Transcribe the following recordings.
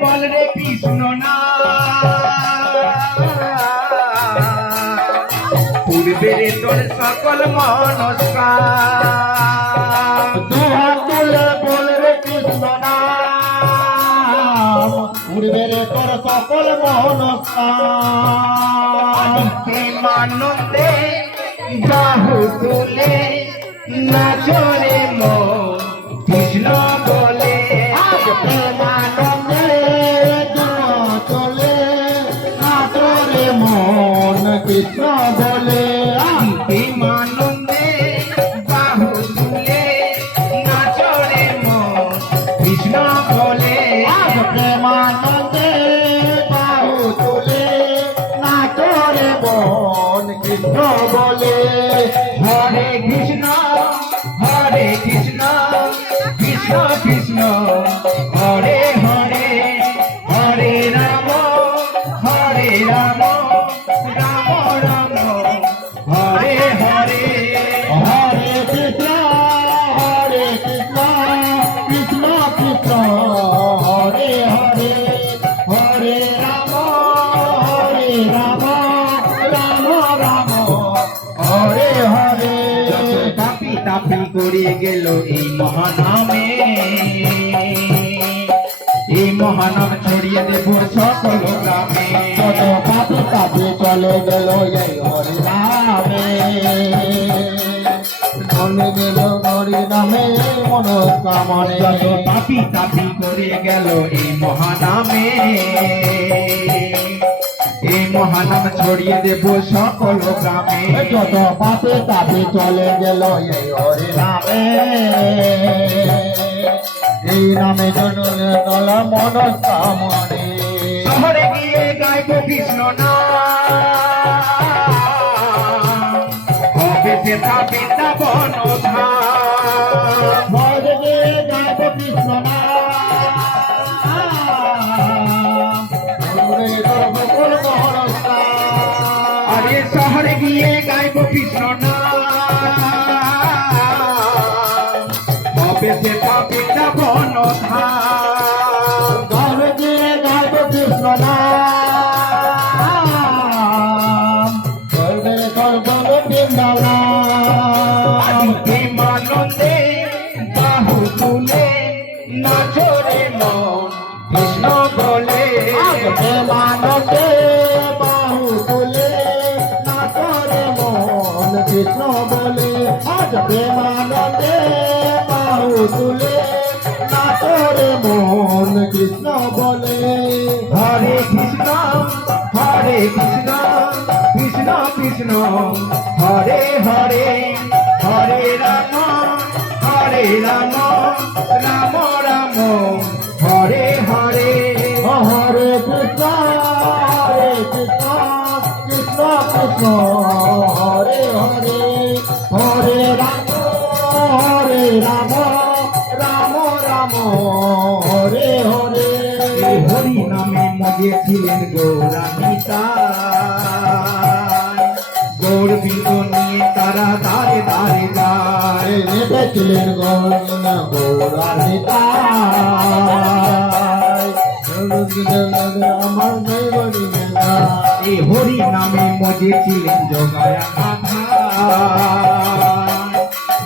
বল রে কৃষ্ণ না পূর্বে রে তোর সকল মনস্কার দুহাত তুলে বল রে কৃষ্ণ নাম পূর্বে রে তোর সকল মনস্কার প্রেমানন্দে বাহু তুলে নাচরে মন কৃষ্ণ বলে আজ প্রেমানন্দে দুহাত তুলে নাচরে মন কৃষ্ণ বলে প্রেমানন্দে বাহু তুলে নাচরে মন কৃষ্ণ বলে আজ প্রেমানন্দে বাহু তুলে নাচরে মন কৃষ্ণ বলে হরে কৃষ্ণ কৃষ্ণ কৃষ্ণ হরে হরে হরে রাম রাম রাম হরে হরে হরে কৃষ্ণ কৃষ্ণ কৃষ্ণ হরে হরে হরে রাম রাম রাম হরে হরে তাপি তাপি করে গেল এই মহানামে এই মহানাম ছড়িয়ে দেব সকল গ্রামে কত পাপি পাপি চলে গেল এই হরি নামে চলে গেল হরি নামে মনস্কামনে যত তাপি তাপি করে গেল এই মহানামে এই মহানাম ছড়িয়ে দেব সকল গ্রামে যত পাপি পাপি চলে গেল এই হরি নামে এই নামে জনলে নল মনস্কামনে শহরে গিয়ে গাইব কৃষ্ণ নাম হবে সেটা বৃন্দাবন ধাম ভজে গাইব কৃষ্ণ আরে শহরে গিয়ে গাইব কৃষ্ণ নাম হবে সেটা বৃন্দাবন ধাম ভজে গাইব কৃষ্ণ প্রেমানন্দে বাহু তুলে নাচরে মন কৃষ্ণ বলে প্রেমানন্দে বাহু তুলে নাচরে মন কৃষ্ণ বলে আজ প্রেমানন্দে বাহু তুলে নাচরে মন কৃষ্ণ বলে হরে কৃষ্ণ কৃষ্ণ কৃষ্ণ হরে হরে হরে রাম রাম রাম হরে হরে হরে কৃষ্ণ কৃষ্ণ কৃষ্ণ হরে হরে হরে রাম রাম রাম হরে হরে হরি নামে মজে ছিলেন গৌরামিতা গৌর বিন্দু নিয়ে তারা দাঁড়ে দাঁড়ে যায় নেটেছিলেন গৌরীনা গৌরানিতা আমার নৈবরী মেলা এই হরি নামে মজে ছিলেন জগায়া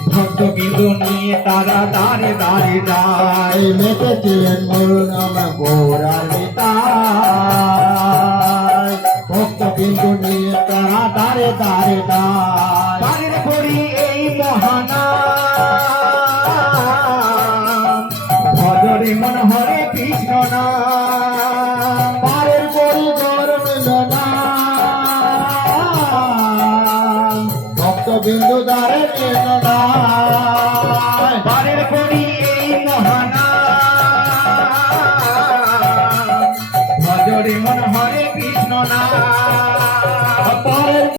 ভক্ত বিন্দু নিয়ে তারা দাঁড়ে দাঁড়ে যায় নেটেছিলেন গৌর নাম গৌরানিতা ভক্ত বিন্দু নিয়ে তারা দাঁড়ে দাঁড়ে দাঁড় পারের করি এই মহানা